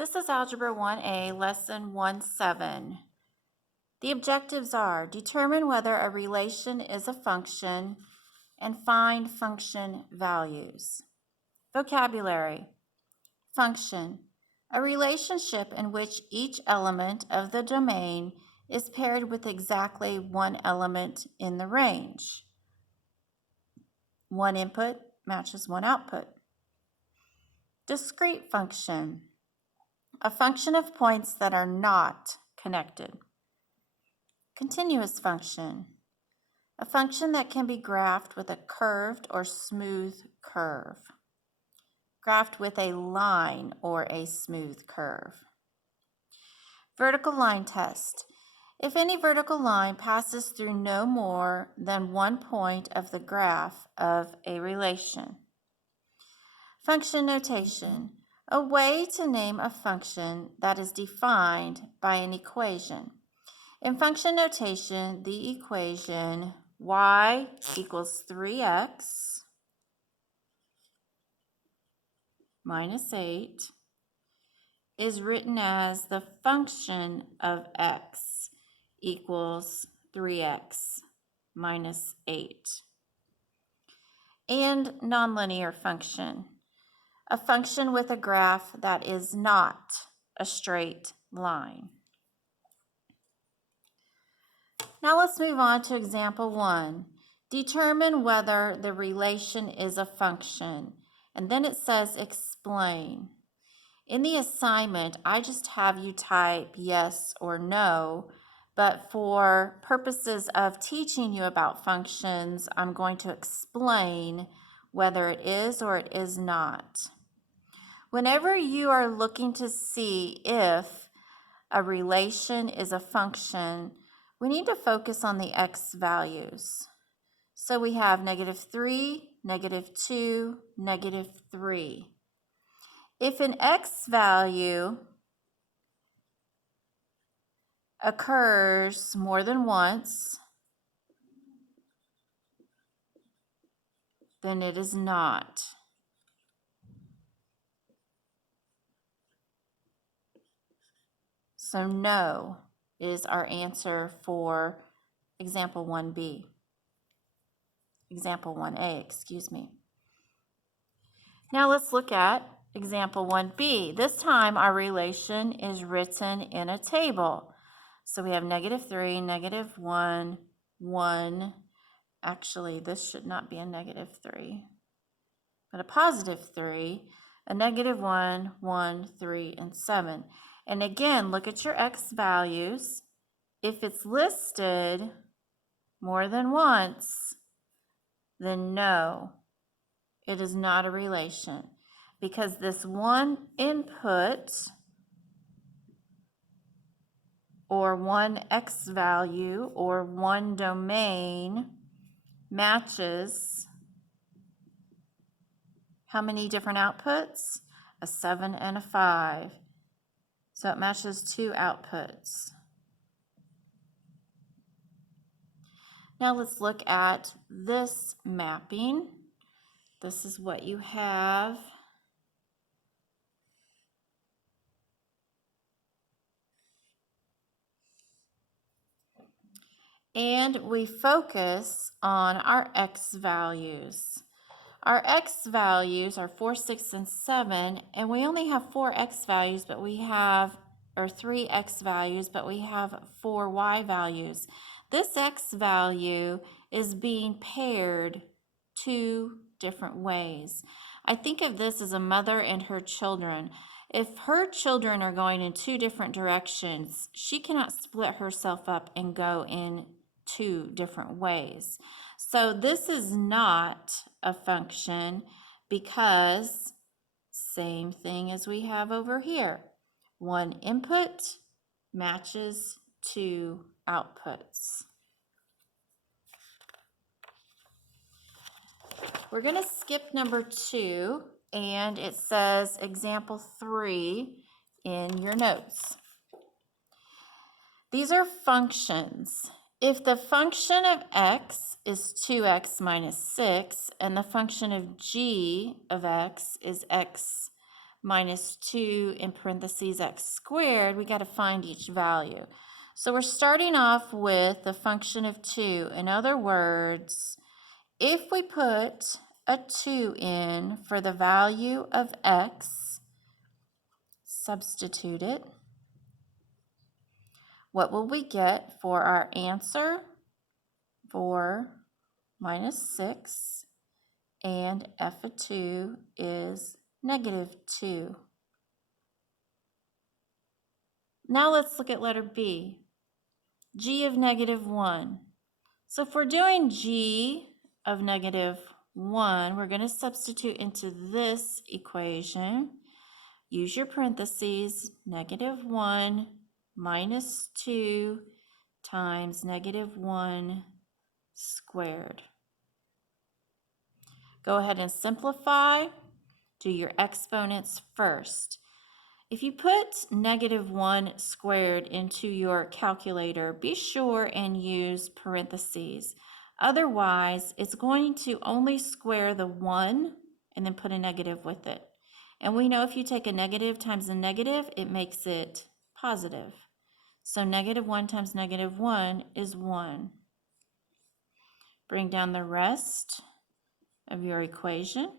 This is Algebra 1A, Lesson 1-7. The objectives are determine whether a relation is a function and find function values. Vocabulary. Function. A relationship in which each element of the domain is paired with exactly one element in the range. One input matches one output. Discrete function. A function of points that are not connected. Continuous function. A function that can be graphed with a curved or smooth curve. Graphed with a line or a smooth curve. Vertical line test. If any vertical line passes through no more than one point of the graph of a relation. Function notation. A way to name a function that is defined by an equation. In function notation, the equation y equals 3x minus 8 is written as the function of x equals 3x minus 8. And nonlinear function. A function with a graph that is not a straight line. Now let's move on to example 1. Determine whether the relation is a function. And then it says explain. In the assignment, I just have you type yes or no, but for purposes of teaching you about functions, I'm going to explain whether it is or it is not. Whenever you are looking to see if a relation is a function, we need to focus on the x values. So we have -3, -2, -3. If an x value occurs more than once, then it is not. So no is our answer for example 1B. Example 1A, excuse me. Now let's look at example 1B. This time our relation is written in a table. So we have -3, -1, 1. Actually, this should not be a -3, but a +3, a -1, 1, 3, and 7. And again, look at your x values. If it's listed more than once, then no, it is not a relation, because this one input or one x value or one domain matches how many different outputs? A 7 and a 5. So it matches 2 outputs. Now let's look at this mapping. This is what you have. And we focus on our x values. Our x values are 4, 6, and 7, and we only have 4 x values, but we have, or 3 x values, but we have 4 y values. This x value is being paired 2 different ways. I think of this as a mother and her children. If her children are going in 2 different directions, she cannot split herself up and go in 2 different ways. So this is not a function because same thing as we have over here. One input matches 2 outputs. We're going to skip number 2, and it says example 3 in your notes. These are functions. If the function of x is 2x minus 6, and the function of g of x is x minus 2 in parentheses x squared, we got to find each value. So we're starting off with the function of 2. In other words, if we put a 2 in for the value of x, substitute it, what will we get for our answer? 4 minus 6, and f of 2 is negative 2. Now let's look at letter B, g of negative 1. So if we're doing g of negative 1, we're going to substitute into this equation. Use your parentheses, negative 1 minus 2 times negative 1 squared. Go ahead and simplify. Do your exponents first. If you put negative 1 squared into your calculator, be sure and use parentheses. Otherwise, it's going to only square the 1 and then put a negative with it. And we know if you take a negative times a negative, it makes it positive. So negative 1 times negative 1 is 1. Bring down the rest of your equation.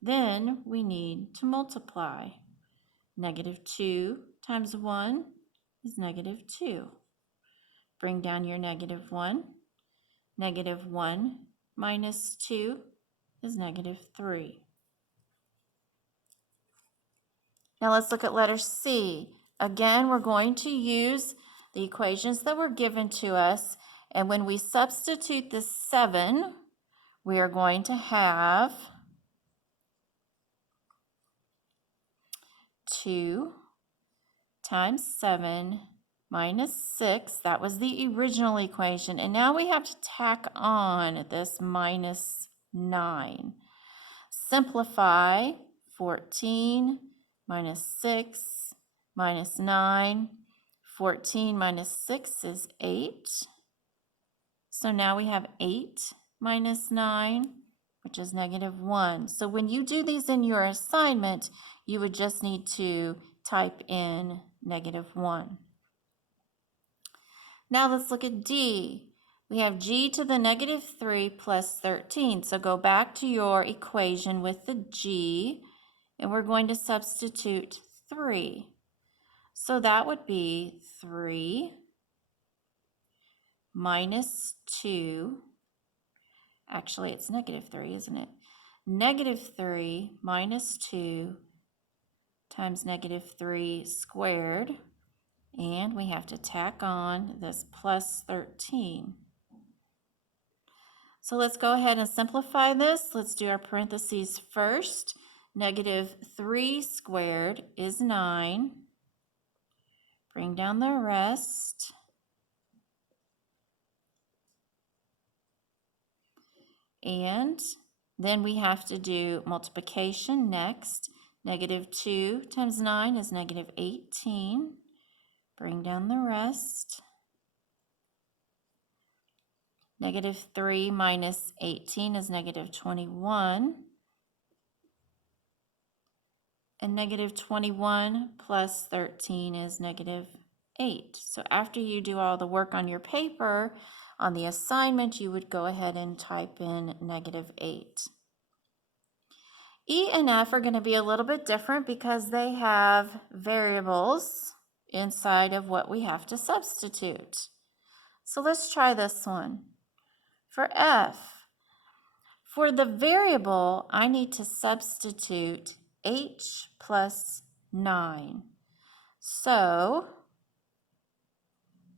Then we need to multiply. Negative 2 times 1 is negative 2. Bring down your negative 1. Negative 1 minus 2 is negative 3. Now let's look at letter C. Again, we're going to use the equations that were given to us, and when we substitute the 7, we are going to have 2 times 7 minus 6. That was the original equation. And now we have to tack on this minus 9. Simplify. 14 minus 6 minus 9. 14 minus 6 is 8. So now we have 8 minus 9, which is negative 1. So when you do these in your assignment, you would just need to type in negative 1. Now let's look at D. We have g to the negative 3 plus 13. So go back to your equation with the g, and we're going to substitute 3. So that would be 3 minus 2. Actually, it's negative 3, isn't it? Negative 3 minus 2 times negative 3 squared. And we have to tack on this plus 13. So let's go ahead and simplify this. Let's do our parentheses first. Negative 3 squared is 9. Bring down the rest. And then we have to do multiplication next. Negative 2 times 9 is negative 18. Bring down the rest. Negative 3 minus 18 is negative 21. And negative 21 plus 13 is negative 8. So after you do all the work on your paper, on the assignment, you would go ahead and type in negative 8. E and F are going to be a little bit different because they have variables inside of what we have to substitute. So let's try this one. For F, for the variable, I need to substitute h plus 9. So,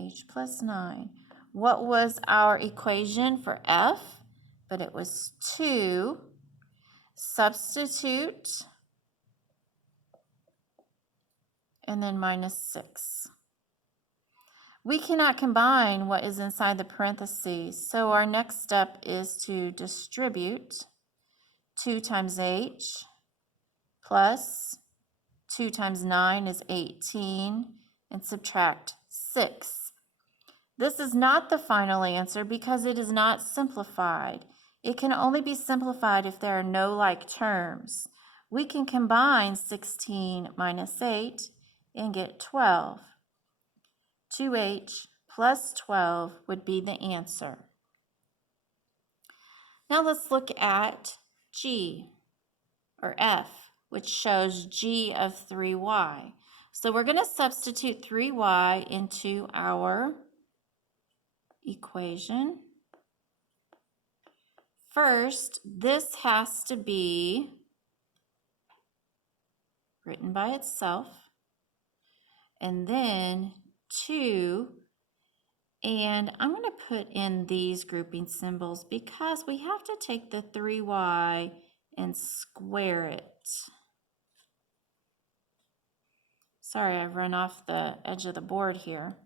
h plus 9. What was our equation for F? But it was 2. Substitute, and then minus 6. We cannot combine what is inside the parentheses, so our next step is to distribute 2 times h plus 2 times 9 is 18, and subtract 6. This is not the final answer because it is not simplified. It can only be simplified if there are no like terms. we can combine 16 minus 8 and get 12. 2h plus 12 would be the answer. Now let's look at G, or F, which shows G of 3y. So we're going to substitute 3y into our equation. First, this has to be written by itself, and then 2, and I'm going to put in these grouping symbols because we have to take the 3y and square it. Sorry, I've run off the edge of the board here.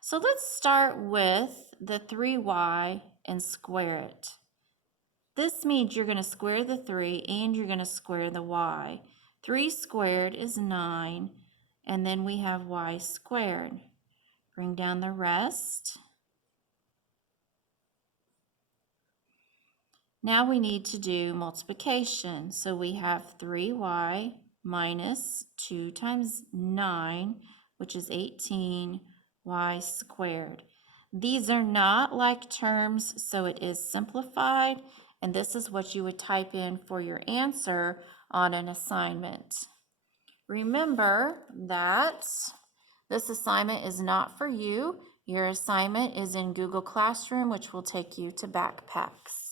So let's start with the 3y and square it. This means you're going to square the 3 and you're going to square the y. 3 squared is 9, and then we have y squared. Bring down the rest. Now we need to do multiplication. So we have 3y minus 2 times 9, which is 18, y squared. These are not like terms, so it is simplified, and this is what you would type in for your answer on an assignment. Remember that this assignment is not for you. Your assignment is in Google Classroom, which will take you to backpacks.